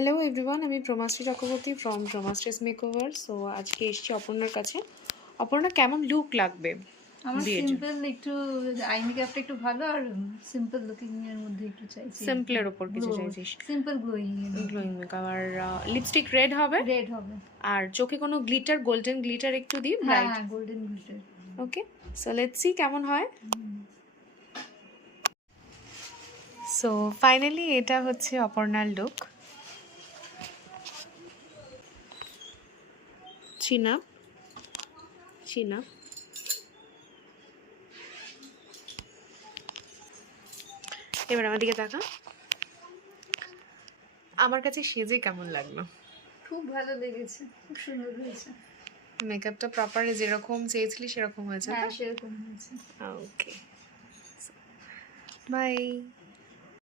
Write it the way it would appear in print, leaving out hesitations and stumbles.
Hello everyone, আমি প্রমাশ্রী Chakraborty from প্রমাশ্রীস makeover. So আজকে এসেছি অপর্ণার কাছে। অপর্ণা, কেমন লুক লাগবে আমার বিয়ের জন্য? সিম্পল একটু আই মেকআপটা একটু ভালো আর সিম্পল লুকিং এর মধ্যে একটু চাইছি। সিম্পলের ওপর কিছু চাইছিস? সিম্পল গ্লোয়িং গ্লোয়িং মেকআপ আর লিপস্টিক রেড হবে, রেড হবে। আর চোখে কোনো গ্লিটার, গোল্ডেন গ্লিটার একটু দিই, ব্রাইট। হ্যাঁ, golden glitter. Okay, so let's see কেমন হয়। সো ফাইনালি এটা হচ্ছে অপর্ণার লুক। চিনা চিনা এবার আমার দিকে তাকা। আমার কাছে সেজে কেমন লাগলো? খুব ভালো লেগেছে, খুব সুন্দর হয়েছে। মেকআপটা প্রপার যেরকম চেয়েছিলি সেরকম হয়েছে? হ্যাঁ, সেরকম হয়েছে। ওকে, বাই।